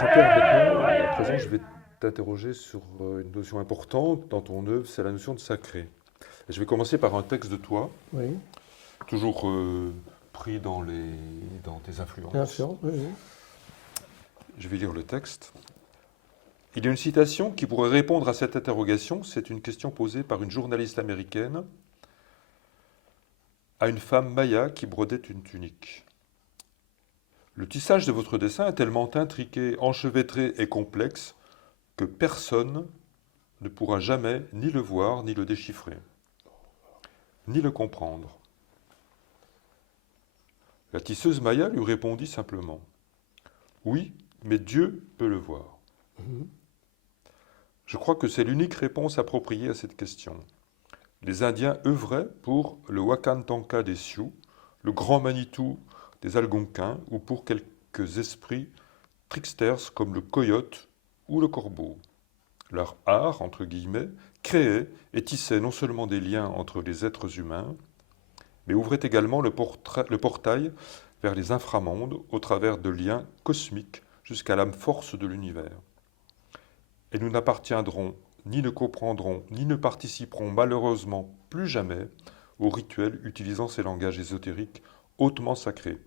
Jean-Pierre, maintenant, à présent, je vais t'interroger sur une notion importante dans ton œuvre, c'est la notion de sacré. Et je vais commencer par un texte de toi, Oui, toujours pris dans tes bien influences. sûr, oui, oui. Je vais lire le texte. Il y a une citation qui pourrait répondre à cette interrogation. C'est une question posée par une journaliste américaine à une femme maya qui brodait une tunique. Le tissage de votre dessin est tellement intriqué, enchevêtré et complexe que personne ne pourra jamais ni le voir, ni le déchiffrer, ni le comprendre. La tisseuse Maya lui répondit simplement: Oui, mais Dieu peut le voir. Mhm. Je crois que c'est l'unique réponse appropriée à cette question. Les Indiens œuvraient pour le Wakantanka des Sioux, le grand Manitou des Algonquins, ou pour quelques esprits tricksters comme le coyote ou le corbeau. Leur art, entre guillemets, créait et tissait non seulement des liens entre les êtres humains, mais ouvrait également le portail vers les inframondes au travers de liens cosmiques jusqu'à l'âme force de l'univers. Et nous n'appartiendrons, ni ne comprendrons, ni ne participerons malheureusement plus jamais aux rituels utilisant ces langages ésotériques hautement sacrés.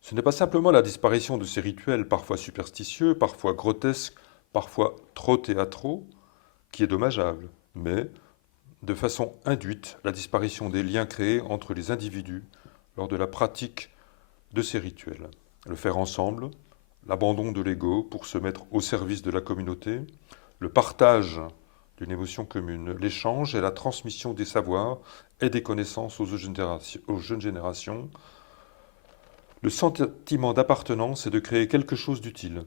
Ce n'est pas simplement la disparition de ces rituels parfois superstitieux, parfois grotesques, parfois trop théâtraux, qui est dommageable, mais, de façon induite, la disparition des liens créés entre les individus lors de la pratique de ces rituels. Le faire ensemble, l'abandon de l'ego pour se mettre au service de la communauté, le partage d'une émotion commune, l'échange et la transmission des savoirs et des connaissances aux jeunes générations, le sentiment d'appartenance et de créer quelque chose d'utile.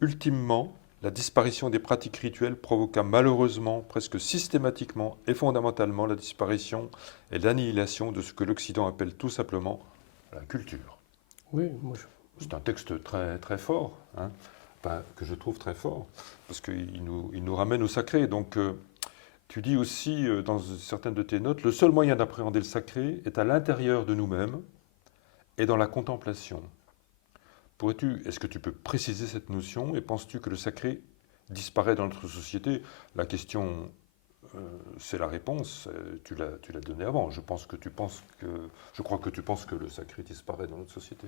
Ultimement, la disparition des pratiques rituelles provoqua malheureusement, presque systématiquement et fondamentalement la disparition et l'annihilation de ce que l'Occident appelle tout simplement la culture. Oui, moi C'est un texte très, très fort, hein, enfin, que je trouve très fort, parce qu'il nous ramène au sacré. Donc, tu dis aussi dans certaines de tes notes, le seul moyen d'appréhender le sacré est à l'intérieur de nous-mêmes et dans la contemplation. Est-ce que tu peux préciser cette notion et penses-tu que le sacré disparaît dans notre société? La question, c'est la réponse. Tu l'as donnée avant. Je crois que tu penses que le sacré disparaît dans notre société.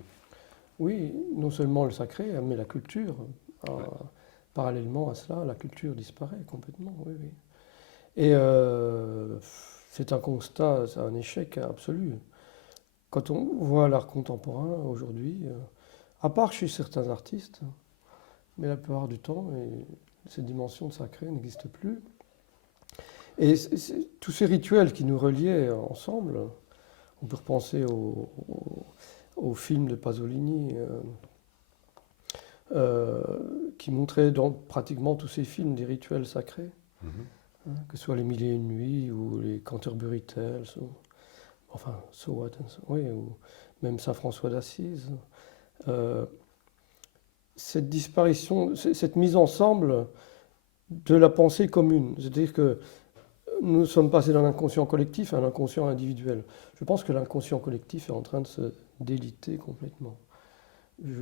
oui, non seulement le sacré, mais la culture. Ouais. Parallèlement à cela, la culture disparaît complètement, oui, oui. Et c'est un constat, c'est un échec absolu. Quand on voit l'art contemporain aujourd'hui, à part chez certains artistes, mais la plupart du temps, cette dimension de sacré n'existe plus. Et tous ces rituels qui nous reliaient ensemble, on peut repenser au film de Pasolini, euh, qui montrait dans pratiquement tous ses films des rituels sacrés, Mhm. hein, que ce soit les Mille et une nuits ou les Canterbury Tales, enfin, So What, oui, ou même Saint François d'Assise. Euh, cette disparition, cette mise ensemble de la pensée commune, c'est-à-dire que nous sommes passés d'un inconscient collectif à un inconscient individuel. Je pense que l'inconscient collectif est en train de se déliter complètement.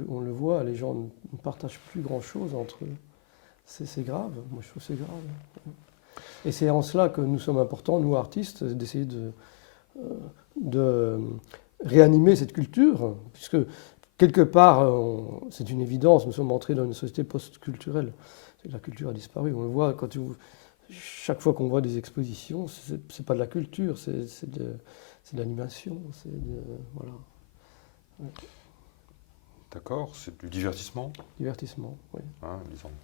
On le voit, les gens ne partagent plus grand-chose entre eux. C'est grave, moi je trouve que c'est grave. Et c'est en cela que nous sommes importants, nous artistes, d'essayer de réanimer cette culture, puisque quelque part, c'est une évidence, nous sommes entrés dans une société post-culturelle. La culture a disparu, on le voit chaque fois qu'on voit des expositions, c'est pas de la culture, c'est de l'animation, voilà, ouais, D'accord, c'est du divertissement, divertissement, oui. hein,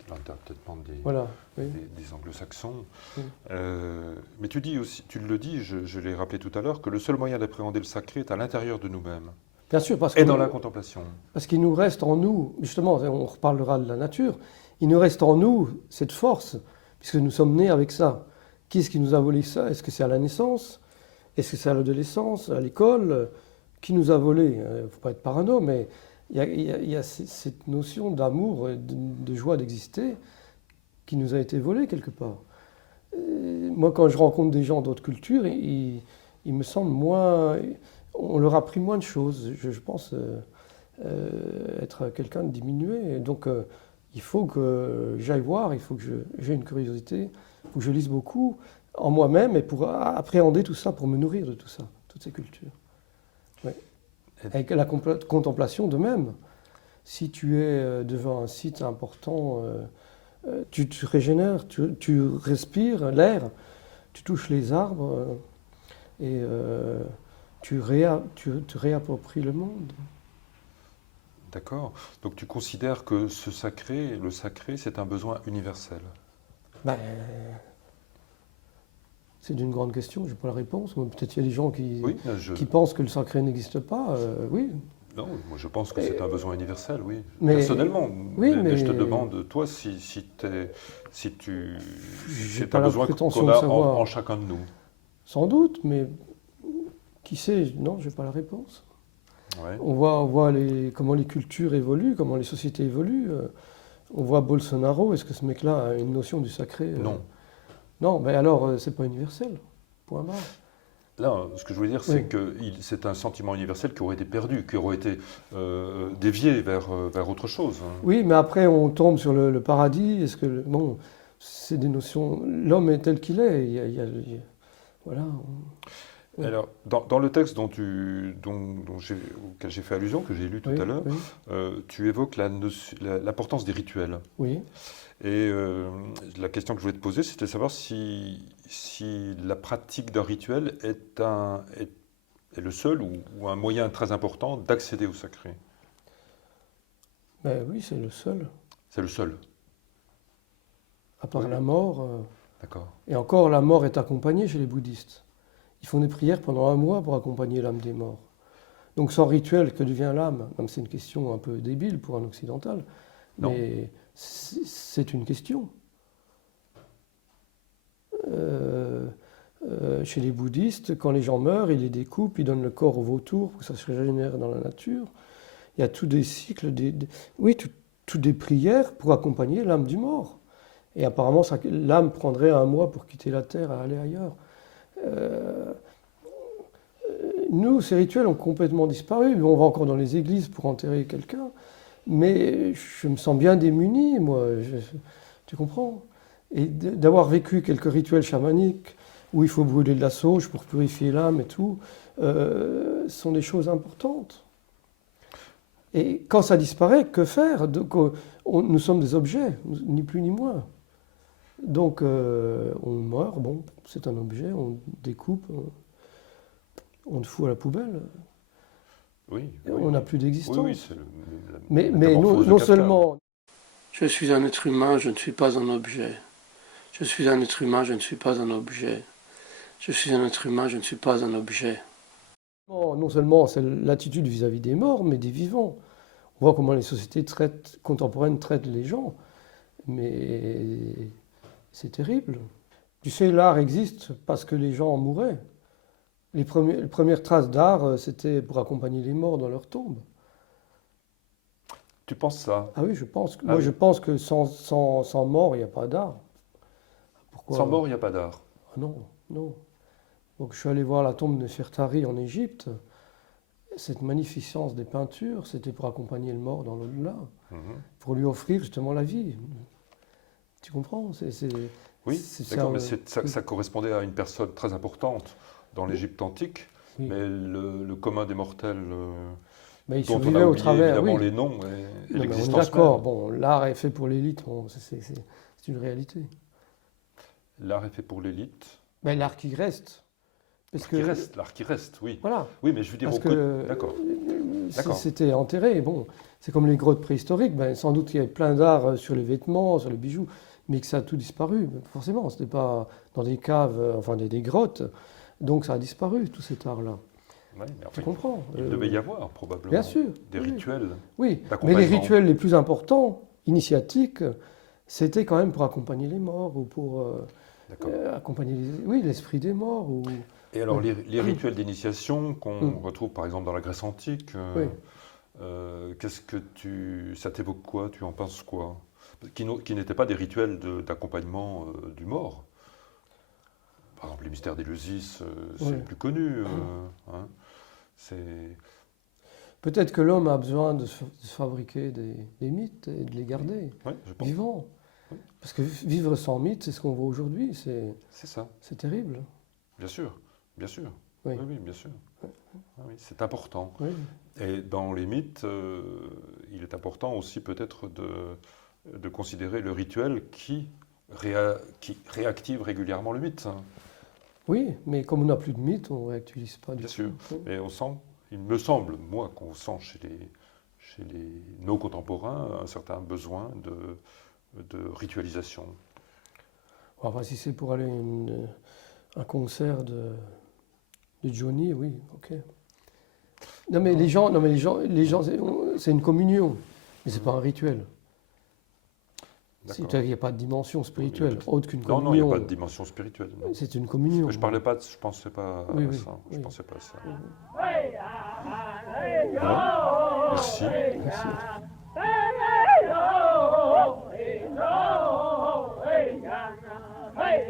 l'entretentement Voilà, oui, des anglo-saxons. oui. Mais tu dis aussi, tu le dis, je l'ai rappelé tout à l'heure, que le seul moyen d'appréhender le sacré est à l'intérieur de nous-mêmes Bien sûr, et dans la contemplation. parce qu'il nous reste en nous, justement, on reparlera de la nature, il nous reste en nous cette force, puisque nous sommes nés avec ça. Qui est-ce qui nous a volé ça? Est-ce que c'est à la naissance? Est-ce que c'est à l'adolescence, à l'école? Qui nous a volé? Il ne faut pas être parano, mais il y a cette notion d'amour, et de joie d'exister qui nous a été volée quelque part. Moi, quand je rencontre des gens d'autres cultures, il me semble moins. On leur a appris moins de choses, je pense. être quelqu'un de diminué. Et donc, il faut que j'aille voir, il faut que j'ai une curiosité, il faut que je lise beaucoup en moi-même et pour appréhender tout ça, pour me nourrir de tout ça, toutes ces cultures. Ouais. Avec la contemplation de même. Si tu es devant un site important, tu te régénères, tu respires l'air, tu touches les arbres et tu te réappropries le monde. D'accord. Donc tu considères que le sacré, c'est un besoin universel. Ben, c'est une grande question, je n'ai pas la réponse. Peut-être qu'il y a des gens Oui, qui pensent que le sacré n'existe pas. Oui. non, moi je pense que c'est un besoin universel, oui. Mais, Personnellement, oui, mais je te demande, toi, si j'ai c'est pas un la besoin prétention qu'on de a savoir. en chacun de nous. Sans doute, mais qui sait? Non, je n'ai pas la réponse. Ouais. On voit comment les cultures évoluent, comment les sociétés évoluent. On voit Bolsonaro, est-ce que ce mec-là a une notion du sacré? Non. Non, mais alors, c'est pas universel. Point barre. Là, ce que je veux dire, Oui. c'est que c'est un sentiment universel qui aurait été perdu, qui aurait été dévié vers autre chose. Oui, mais après, on tombe sur le paradis. Est-ce que, bon, c'est des notions. L'homme est tel qu'il est. Voilà. Oui. Alors, dans le texte auquel j'ai fait allusion, que j'ai lu tout Oui, à l'heure, oui, tu évoques l'importance des rituels. oui. Et la question que je voulais te poser, c'était de savoir si la pratique d'un rituel est le seul ou un moyen très important d'accéder au sacré. Ben oui, c'est le seul. C'est le seul. À part Oui. la mort. D'accord. Et encore, la mort est accompagnée chez les bouddhistes. Ils font des prières pendant un mois pour accompagner l'âme des morts. Donc sans rituel, que devient l'âme? C'est une question un peu débile pour un occidental, Non. mais c'est une question. Chez les bouddhistes, quand les gens meurent, ils les découpent, ils donnent le corps aux vautours pour que ça se régénère dans la nature. Il y a tous des cycles, toutes des prières pour accompagner l'âme du mort. Et apparemment, l'âme prendrait un mois pour quitter la terre et aller ailleurs. Nous, ces rituels ont complètement disparu. On va encore dans les églises pour enterrer quelqu'un, mais je me sens bien démuni, moi. Tu comprends? Et d'avoir vécu quelques rituels chamaniques où il faut brûler de la sauge pour purifier l'âme et tout, sont des choses importantes. Et quand ça disparaît, que faire? Donc, nous sommes des objets, ni plus ni moins. Donc, on meurt, bon, c'est un objet, on découpe, on le fout à la poubelle. Oui. On n'a plus d'existence. Oui, c'est Mais métamorphose de non Kafka. seulement. Je suis un être humain, je ne suis pas un objet. Je suis un être humain, je ne suis pas un objet. Je suis un être humain, je ne suis pas un objet. Non seulement c'est l'attitude vis-à-vis des morts, mais des vivants. On voit comment les sociétés contemporaines traitent les gens, mais c'est terrible. Tu sais, l'art existe parce que les gens en mouraient. Les premières traces d'art, c'était pour accompagner les morts dans leur tombe. Tu penses ça? Ah oui, je pense. Ah Moi, oui. je pense que sans mort, il n'y a pas d'art. Pourquoi? Sans mort, il n'y a pas d'art. Ah non, non. Donc, je suis allé voir la tombe de Nefertari en Égypte. Cette magnificence des peintures, c'était pour accompagner le mort dans l'au-delà, pour lui offrir justement la vie. Tu comprends? Oui, d'accord, mais oui. ça correspondait à une personne très importante dans l'Égypte antique, Oui. mais le commun des mortels, Mais il dont on survivait a au oublié travers, évidemment oui. les noms et Non, mais on est l'existence d'accord. même. Bon, l'art est fait pour l'élite, bon, c'est une réalité. L'art est fait pour l'élite. Mais l'art qui reste. L'art qui reste, oui. Voilà. Oui, mais je veux dire Parce au côté. que D'accord. si D'accord. c'était enterré, bon, c'est comme les grottes préhistoriques, sans doute qu'il y avait plein d'art sur les vêtements, sur les bijoux, mais que ça a tout disparu. Forcément, ce n'était pas dans des caves, enfin des grottes, donc ça a disparu, tout cet art-là. Ouais, mais Tu enfin, comprends? il devait y avoir probablement Bien sûr. des Oui. rituels Oui, mais les d'accompagnement. rituels les plus importants, initiatiques, c'était quand même pour accompagner les morts ou pour D'accord. accompagner l'esprit des morts. Et alors, les rituels d'initiation qu'on Mm. retrouve par exemple dans la Grèce antique, Oui. qu'est-ce que ça t'évoque quoi? Tu en penses quoi? Qui n'étaient pas des rituels d'accompagnement du mort. Par exemple, les mystères d'Éleusis, c'est Oui. le plus connu. Hein. C'est... Peut-être que l'homme a besoin de se fabriquer des mythes et de les garder Oui, je pense. vivants. Oui. Parce que vivre sans mythe, c'est ce qu'on voit aujourd'hui. C'est ça, C'est terrible. bien sûr, bien sûr. Oui. Oui, oui, bien sûr. Ah oui, c'est important. Oui. Et dans les mythes, il est important aussi peut-être de considérer le rituel qui réactive régulièrement le mythe, hein. Oui, mais comme on n'a plus de mythe, on ne réactualise pas du Bien tout. sûr. Oui. Et on sent, il me semble, moi, qu'on sent nos contemporains un certain besoin de ritualisation. Enfin, si c'est pour aller à un concert de Johnny, oui, ok. Non, mais les gens, c'est une communion, mais c'est pas un rituel. D'accord. Il n'y a pas de dimension spirituelle, autre qu'une Non, non, il n'y a communion. pas de dimension spirituelle. Non. C'est une communion. Mais je parlais pas, je pensais pas à Oui, oui, ça. Je oui. pensais pas à ça. Oui. Bon, merci. Merci. Hey,